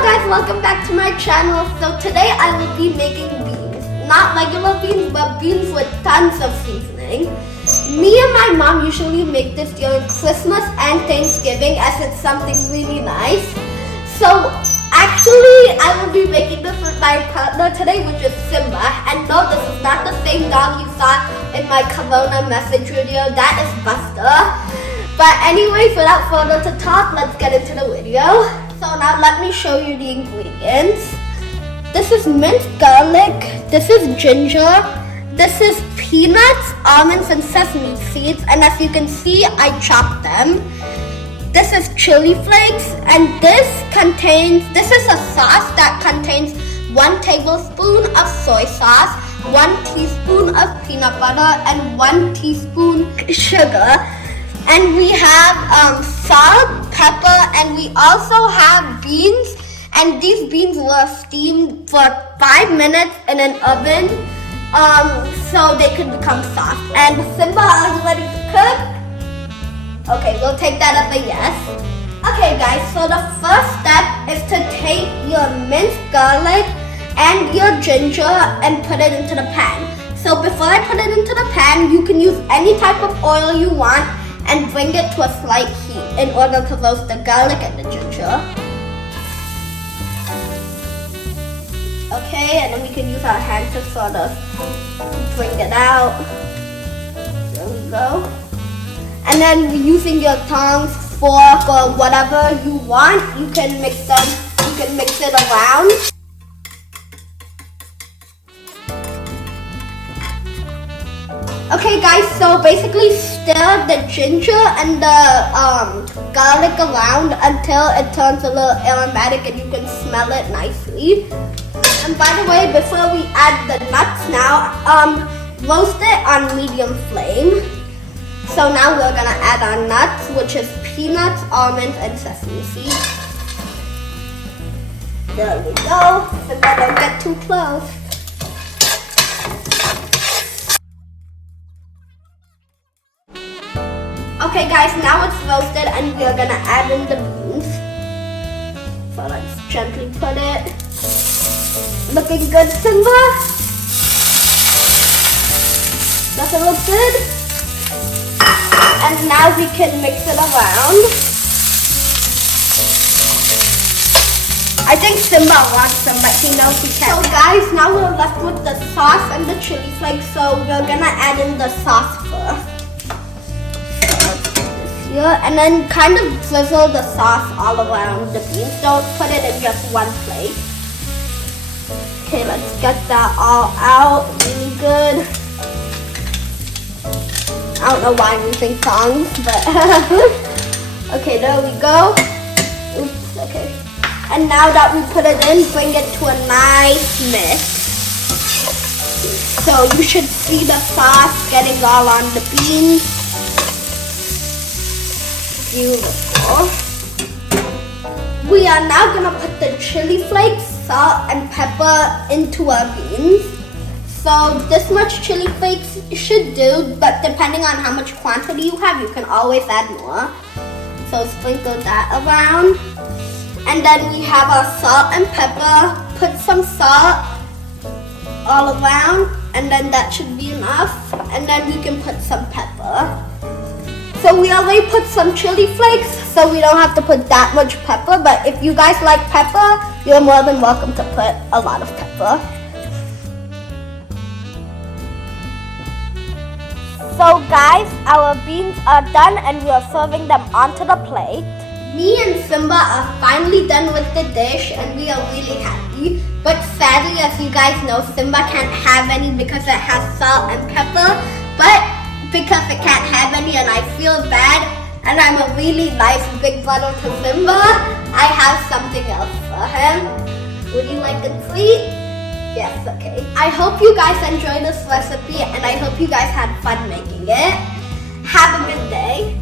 guys, welcome back to my channel. So today I will be making beans. Not regular beans, but beans with tons of seasoning. Me and my mom usually make this during Christmas and Thanksgiving as it's something really nice. So actually I will be making this with my partner today, which is Simba. And no, this is not the same dog you saw in my Corona message video. That is Buster. But anyways, without further to talk, let's get into the video. So now let me show you the ingredients. This is minced garlic, this is ginger, this is peanuts, almonds, and sesame seeds. And as you can see, I chopped them. This is chili flakes, and this is a sauce that contains 1 tablespoon of soy sauce, 1 teaspoon of peanut butter, and 1 teaspoon sugar. And we have salt, pepper, and we also have beans. And these beans were steamed for 5 minutes in an oven so they could become soft. And Simba, are you ready to cook? Okay, we'll take that as a yes. Okay guys, so the first step is to take your minced garlic and your ginger and put it into the pan. So before I put it into the pan, you can use any type of oil you want and bring it to a slight heat in order to roast the garlic and the ginger. Okay, and then we can use our hands to sort of bring it out. There we go. And then using your tongs, fork, or whatever you want, you can mix it around. Okay guys, so basically stir the ginger and the garlic around until it turns a little aromatic and you can smell it nicely. And by the way, before we add the nuts now, roast it on medium flame. So now we're gonna add our nuts, which is peanuts, almonds, and sesame seeds. There we go. So now don't get too close. Okay guys, now it's roasted and we are gonna add in the beans. So let's gently put it. Looking good, Simba? Does it look good? And now we can mix it around. I think Simba wants some, but he knows he can't. So guys, now we're left with the sauce and the chili flakes, so we're gonna add in the sauce first. And then kind of drizzle the sauce all around the beans. Don't put it in just one plate. Okay, let's get that all out really good. I don't know why I'm using tongs, but okay, there we go. Oops, okay. And now that we put it in, bring it to a nice mix. So you should see the sauce getting all on the beans. Beautiful. We are now gonna put the chili flakes, salt, and pepper into our beans. So this much chili flakes should do, but depending on how much quantity you have, you can always add more. So sprinkle that around. And then we have our salt and pepper. Put some salt all around, and then that should be enough. And then we can put some pepper. So we already put some chili flakes, so we don't have to put that much pepper. But if you guys like pepper, you're more than welcome to put a lot of pepper. So guys, our beans are done and we are serving them onto the plate. Me and Simba are finally done with the dish and we are really happy. But sadly, as you guys know, Simba can't have any because it has salt and pepper. But because it can't have any and I feel bad and I'm a really nice big brother to Simba, I have something else for him. Would you like a treat? Yes, okay. I hope you guys enjoyed this recipe and I hope you guys had fun making it. Have a good day.